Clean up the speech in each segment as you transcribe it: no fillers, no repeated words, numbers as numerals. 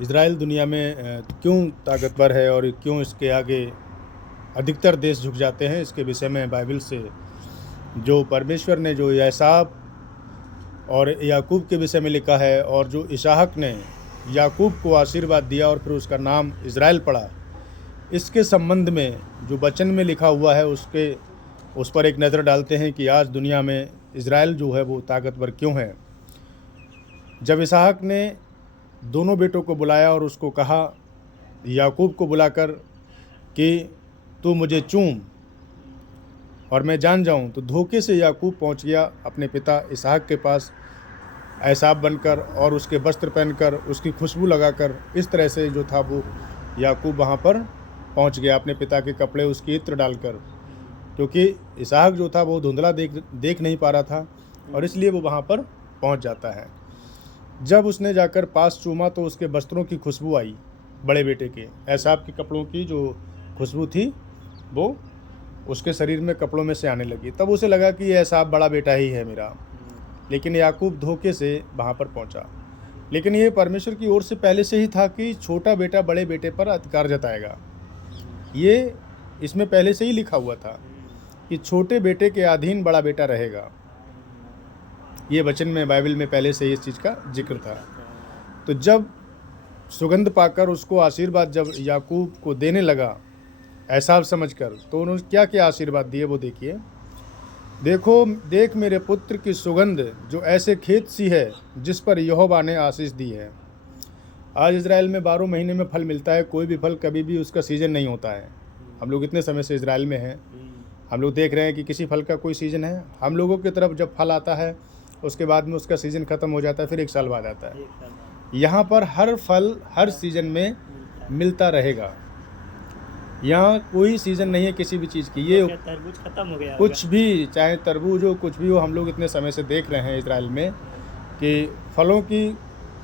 Israel दुनिया में क्यों ताकतवर है और क्यों इसके आगे अधिकतर देश झुक जाते हैं, इसके विषय में बाइबल से जो परमेश्वर ने जो यासाप और याकूब के विषय में लिखा है और जो इसहाक ने याकूब को आशीर्वाद दिया और फिर उसका नाम इज़राइल पड़ा, इसके संबंध में जो वचन में लिखा हुआ है उस पर एक नज़र डालते हैं कि आज दुनिया में इज़राइल जो है वो ताकतवर क्यों है। जब इसहाक ने दोनों बेटों को बुलाया और उसको कहा, याकूब को बुलाकर कि तू मुझे चूम और मैं जान जाऊं, तो धोखे से याकूब पहुंच गया अपने पिता इसहाक के पास एसाव बनकर और उसके वस्त्र पहनकर उसकी खुशबू लगाकर। इस तरह से जो था वो याकूब वहां पर पहुंच गया अपने पिता के कपड़े उसकी इत्र डालकर, क्योंकि इसहाक जो था वो धुंधला देख नहीं पा रहा था और इसलिए वो वहां पर पहुंच जाता है। जब उसने जाकर पास चूमा तो उसके वस्त्रों की खुशबू आई, बड़े बेटे के एसाव के कपड़ों की जो खुशबू थी वो उसके शरीर में कपड़ों में से आने लगी। तब उसे लगा कि ये एसाव बड़ा बेटा ही है मेरा, लेकिन याकूब धोखे से वहाँ पर पहुँचा। लेकिन ये परमेश्वर की ओर से पहले से ही था कि छोटा बेटा बड़े बेटे पर अधिकार जताएगा। ये इसमें पहले से ही लिखा हुआ था कि छोटे बेटे के अधीन बड़ा बेटा रहेगा। ये वचन में बाइबल में पहले से ही इस चीज़ का जिक्र था। तो जब सुगंध पाकर उसको आशीर्वाद जब याकूब को देने लगा एसाव समझकर, तो उन्होंने क्या क्या आशीर्वाद दिए वो देखिए। देखो, देख मेरे पुत्र की सुगंध जो ऐसे खेत सी है जिस पर यहोवा ने आशीष दी है। आज इज़राइल में 12 महीने में फल मिलता है, कोई भी फल कभी भी उसका सीज़न नहीं होता है। हम लोग इतने समय से इज़राइल में हैं, हम लोग देख रहे हैं कि किसी फल का कोई सीज़न है। हम लोगों की तरफ जब फल आता है उसके बाद में उसका सीज़न ख़त्म हो जाता है, फिर 1 साल बाद आता है। यहाँ पर हर फल हर सीज़न में मिलता रहेगा। यहाँ कोई सीज़न नहीं है किसी भी चीज़ की। ये तरबूज खत्म हो गया, कुछ भी, चाहे तरबूज हो कुछ भी हो, हम लोग इतने समय से देख रहे हैं इज़राइल में कि फलों की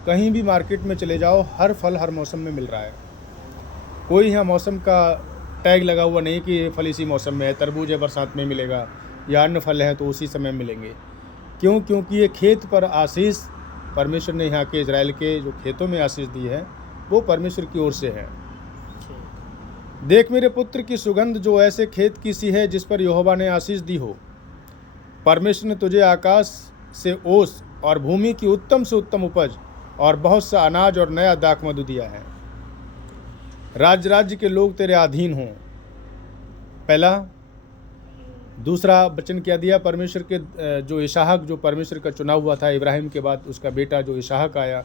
कहीं भी मार्केट में चले जाओ, हर फल हर मौसम में मिल रहा है। कोई यहाँ मौसम का टैग लगा हुआ नहीं कि ये फल इसी मौसम में है, तरबूज है बरसात में मिलेगा या अन्य फल हैं तो उसी समय मिलेंगे। क्यों? क्योंकि ये खेत पर आशीष परमेश्वर ने यहाँ के इज़राइल के जो खेतों में आशीष दी है वो परमेश्वर की ओर से है। देख मेरे पुत्र की सुगंध जो ऐसे खेत की सी है जिस पर यहोवा ने आशीष दी हो। परमेश्वर ने तुझे आकाश से ओस और भूमि की उत्तम से उत्तम उपज और बहुत सा अनाज और नया दाख मधु दिया है। राज्य राज्य के लोग तेरे अधीन हों। पहला। दूसरा वचन क्या दिया परमेश्वर के, जो इसहाक जो परमेश्वर का चुना हुआ था, इब्राहिम के बाद उसका बेटा जो इसहाक आया,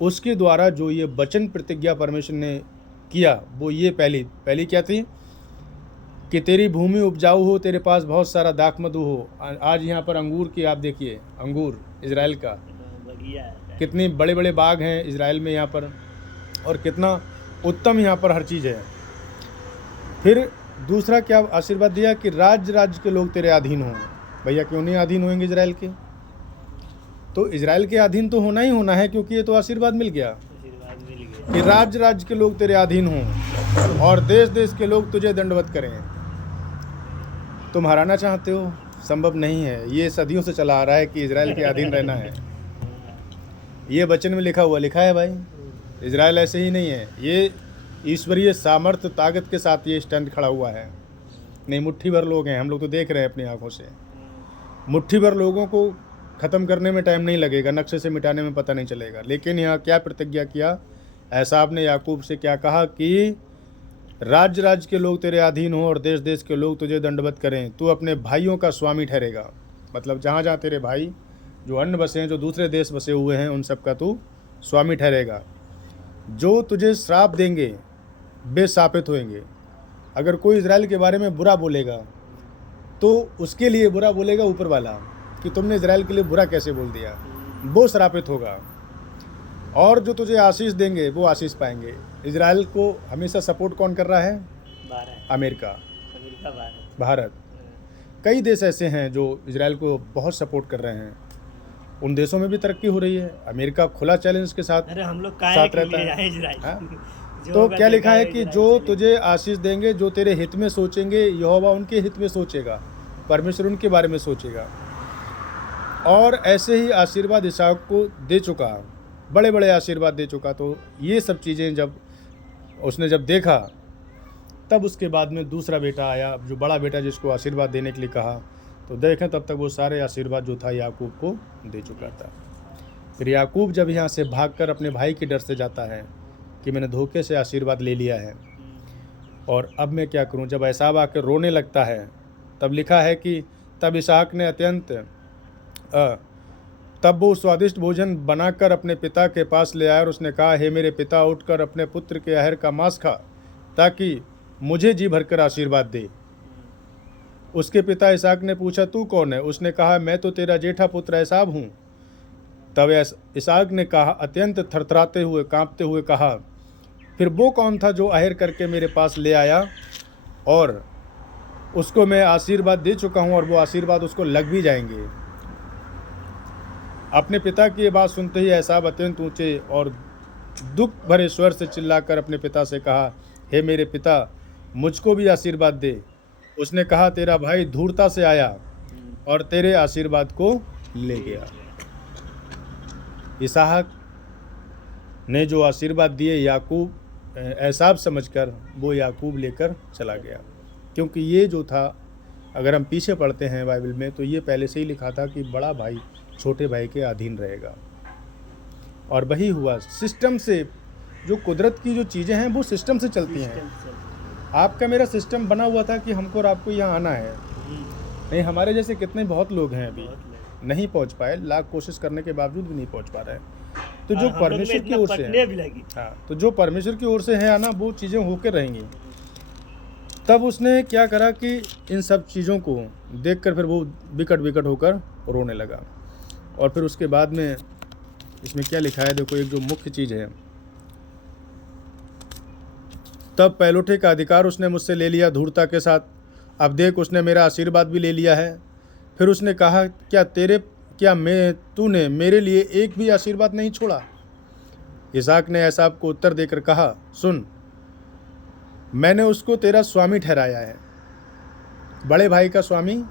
उसके द्वारा जो ये वचन प्रतिज्ञा परमेश्वर ने किया वो ये पहली क्या थी कि तेरी भूमि उपजाऊ हो, तेरे पास बहुत सारा दाख मधु हो। आज यहाँ पर अंगूर की आप देखिए, अंगूर इज़राइल का कितने बड़े बड़े बाग हैं इज़राइल में यहाँ पर, और कितना उत्तम यहाँ पर हर चीज़ है। फिर दूसरा क्या आशीर्वाद दिया कि राज्य राज्य के लोग तेरे अधीन हों। भैया क्यों नहीं अधीन होंगे इज़राइल के? तो इज़राइल के अधीन तो होना ही होना है, क्योंकि ये तो आशीर्वाद मिल गया कि राज्य राज्य के लोग तेरे अधीन हों और देश देश के लोग तुझे दंडवत करें। तुम हराना चाहते हो, संभव नहीं है। ये सदियों से चला आ रहा है कि इज़राइल के अधीन रहना है। ये वचन में लिखा है भाई। इज़राइल ऐसे ही नहीं है, ये ईश्वरीय सामर्थ्य ताकत के साथ ये स्टैंड खड़ा हुआ है। नहीं, मुट्ठी भर लोग हैं, हम लोग तो देख रहे हैं अपनी आंखों से। मुट्ठी भर लोगों को ख़त्म करने में टाइम नहीं लगेगा, नक्शे से मिटाने में पता नहीं चलेगा। लेकिन यहाँ क्या प्रतिज्ञा किया एसाव ने याकूब से, क्या कहा कि राज्य राज्य के लोग तेरे अधीन हों और देश देश के लोग तुझे दंडवत करें। तू अपने भाइयों का स्वामी ठहरेगा। मतलब जहाँ जहाँ तेरे भाई जो अन्य बसे हैं, जो दूसरे देश बसे हुए हैं, उन सब का तू स्वामी ठहरेगा। जो तुझे श्राप देंगे वे शापित होंगे। अगर कोई इज़राइल के बारे में बुरा बोलेगा तो उसके लिए बुरा बोलेगा ऊपर वाला कि तुमने इज़राइल के लिए बुरा कैसे बोल दिया, वो श्रापित होगा। और जो तुझे आशीष देंगे वो आशीष पाएंगे। इज़राइल को हमेशा सपोर्ट कौन कर रहा है? अमेरिका, भारत। कई देश ऐसे हैं जो इज़राइल को बहुत सपोर्ट कर रहे हैं। उन देशों में भी तरक्की हो रही है। अमेरिका खुला चैलेंज के साथ हम लोग साथ रहता है। तो क्या लिखा है कि जो तुझे आशीष देंगे, जो तेरे हित में सोचेंगे, यहोवा उनके हित में सोचेगा, परमेश्वर उनके बारे में सोचेगा। और ऐसे ही आशीर्वाद इसहाक को दे चुका बड़े बड़े आशीर्वाद दे चुका। तो ये सब चीज़ें जब उसने जब देखा, तब उसके बाद में दूसरा बेटा आया, जो बड़ा बेटा जिसको आशीर्वाद देने के लिए कहा, तो देखें तब तक वो सारे आशीर्वाद जो था याकूब को दे चुका था। फिर याकूब जब यहाँ से भागकर अपने भाई के डर से जाता है कि मैंने धोखे से आशीर्वाद ले लिया है और अब मैं क्या करूं, जब एसाव आकर रोने लगता है, तब लिखा है कि तब इसहाक ने तब वो स्वादिष्ट भोजन बनाकर अपने पिता के पास ले आया और उसने कहा, हे मेरे पिता, उठकर अपने पुत्र के अहर का मांस खा, ताकि मुझे जी भरकर आशीर्वाद दे। उसके पिता इसहाक ने पूछा, तू कौन है? उसने कहा, मैं तो तेरा जेठा पुत्र एसाव हूँ। तब इसहाक ने कहा, अत्यंत थरथराते हुए, कांपते हुए कहा, फिर वो कौन था जो अहर करके मेरे पास ले आया और उसको मैं आशीर्वाद दे चुका हूँ और वो आशीर्वाद उसको लग भी जाएंगे। अपने पिता की ये बात सुनते ही एसाव अत्यंत ऊंचे और दुख भरे स्वर से चिल्लाकर अपने पिता से कहा, हे मेरे पिता, मुझको भी आशीर्वाद दे। उसने कहा, तेरा भाई धूर्ता से आया और तेरे आशीर्वाद को ले गया। इसहाक ने जो आशीर्वाद दिए याकूब एसाव समझकर वो याकूब लेकर चला गया, क्योंकि ये जो था, अगर हम पीछे पढ़ते हैं बाइबल में, तो ये पहले से ही लिखा था कि बड़ा भाई छोटे भाई के अधीन रहेगा। और वही हुआ सिस्टम से। जो कुदरत की जो चीज़ें हैं वो सिस्टम से चलती हैं। आपका मेरा सिस्टम बना हुआ था कि हमको और आपको यहाँ आना है। नहीं, हमारे जैसे कितने बहुत लोग हैं अभी नहीं पहुँच पाए, लाख कोशिश करने के बावजूद भी नहीं पहुँच पा रहे हैं। तो जो परमेश्वर की ओर से है, हाँ, तो जो परमेश्वर की ओर से है आना, वो चीज़ें होकर रहेंगी। तब उसने क्या करा कि इन सब चीज़ों को देखकर फिर वो विकट होकर रोने लगा। और फिर उसके बाद में इसमें क्या लिखा है, देखो, एक जो मुख्य चीज़ है, तब पहलौठे का अधिकार उसने मुझसे ले लिया धूर्ता के साथ। अब देख, उसने मेरा आशीर्वाद भी ले लिया है। फिर उसने कहा, तूने मेरे लिए एक भी आशीर्वाद नहीं छोड़ा? इसहाक ने एसाव को उत्तर देकर कहा, सुन, मैंने उसको तेरा स्वामी ठहराया है। बड़े भाई का स्वामी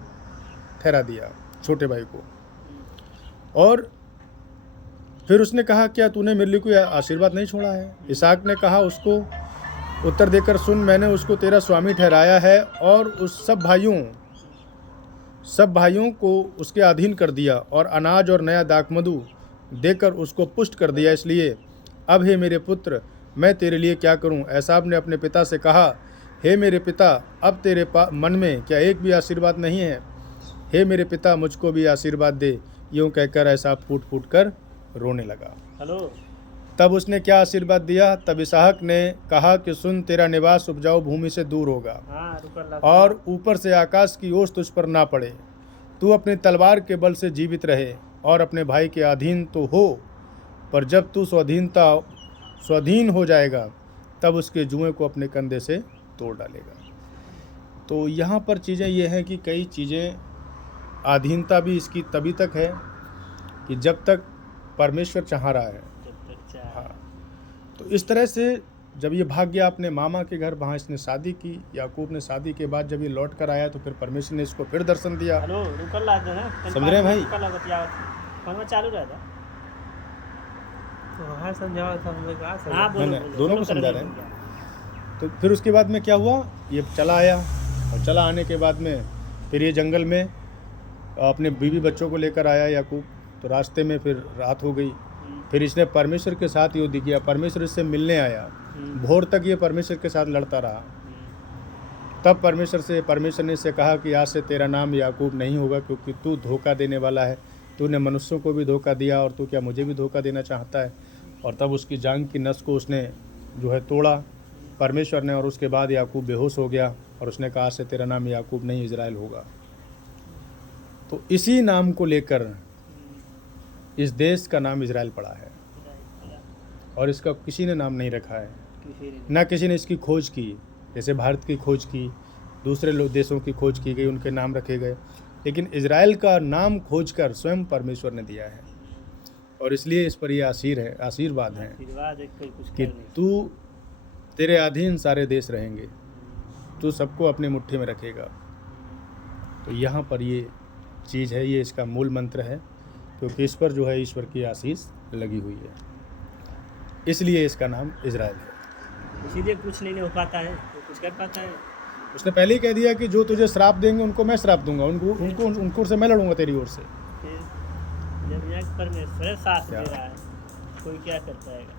ठहरा दिया छोटे भाई को। और फिर उसने कहा, क्या तूने मेरे लिए कोई आशीर्वाद नहीं छोड़ा है? इसहाक ने कहा उसको उत्तर देकर, सुन, मैंने उसको तेरा स्वामी ठहराया है और उस सब भाइयों को उसके अधीन कर दिया और अनाज और नया दाखमधु देकर उसको पुष्ट कर दिया। इसलिए अब हे मेरे पुत्र, मैं तेरे लिए क्या करूं? एसाव ने अपने पिता से कहा, हे मेरे पिता, अब तेरे मन में क्या एक भी आशीर्वाद नहीं है? हे मेरे पिता, मुझको भी आशीर्वाद दे। यूँ कहकर एसाव फूट कर रोने लगा। तब उसने क्या आशीर्वाद दिया? तब इसहाक ने कहा कि सुन, तेरा निवास उपजाऊ भूमि से दूर होगा और ऊपर से आकाश की ओस तुझ पर ना पड़े। तू अपनी तलवार के बल से जीवित रहे और अपने भाई के अधीन तो हो, पर जब तू स्वाधीन हो जाएगा, तब उसके जुएं को अपने कंधे से तोड़ डालेगा। तो यहाँ पर चीज़ें ये हैं कि कई चीज़ें, अधीनता भी इसकी तभी तक है कि जब तक परमेश्वर चाह रहा है। हाँ, तो इस तरह से जब ये भाग गया अपने मामा के घर, वहाँ इसने शादी की। याकूब ने शादी के बाद जब ये लौट कर आया तो फिर परमेश्वर ने इसको फिर दर्शन दिया। समझ रहे हैं भाई? चालू रहा था दोनों को समझा रहे हैं। तो फिर उसके बाद में क्या हुआ, ये चला आया और चला आने के बाद में फिर ये जंगल में अपने बीवी बच्चों को लेकर आया याकूब। तो रास्ते में फिर रात हो गई। फिर इसने परमेश्वर के साथ युद्ध किया, परमेश्वर इससे मिलने आया। भोर तक ये परमेश्वर के साथ लड़ता रहा। तब परमेश्वर ने इससे कहा कि आज से तेरा नाम याकूब नहीं होगा, क्योंकि तू धोखा देने वाला है। तूने मनुष्यों को भी धोखा दिया और तू क्या मुझे भी धोखा देना चाहता है? और तब उसकी जांघ की नस को उसने जो है तोड़ा परमेश्वर ने, और उसके बाद याकूब बेहोश हो गया और उसने कहा, आज से तेरा नाम याकूब नहीं इज़राइल होगा। तो इसी नाम को लेकर इस देश का नाम इज़राइल पड़ा है और इसका किसी ने नाम नहीं रखा है, ना किसी ने इसकी खोज की। जैसे भारत की खोज की, दूसरे देशों की खोज की गई, उनके नाम रखे गए, लेकिन इज़राइल का नाम खोजकर स्वयं परमेश्वर ने दिया है। और इसलिए इस पर यह आशीर्वाद है कि तेरे अधीन सारे देश रहेंगे, तू सबको अपनी मुट्ठी में रखेगा। तो यहाँ पर ये चीज़ है, ये इसका मूल मंत्र है, क्योंकि इस पर जो है ईश्वर की आशीष लगी हुई है। इसलिए इसका नाम इजराइल है। इसीलिए कुछ नहीं हो पाता है, तो कुछ कर पाता है। उसने पहले ही कह दिया कि जो तुझे श्राप देंगे उनको मैं श्राप दूंगा, उनको से मैं लड़ूंगा तेरी ओर से। फिर जब यहाँ परमेश्वर साथ क्या? दे रहा है, कोई क्या कर पाएगा।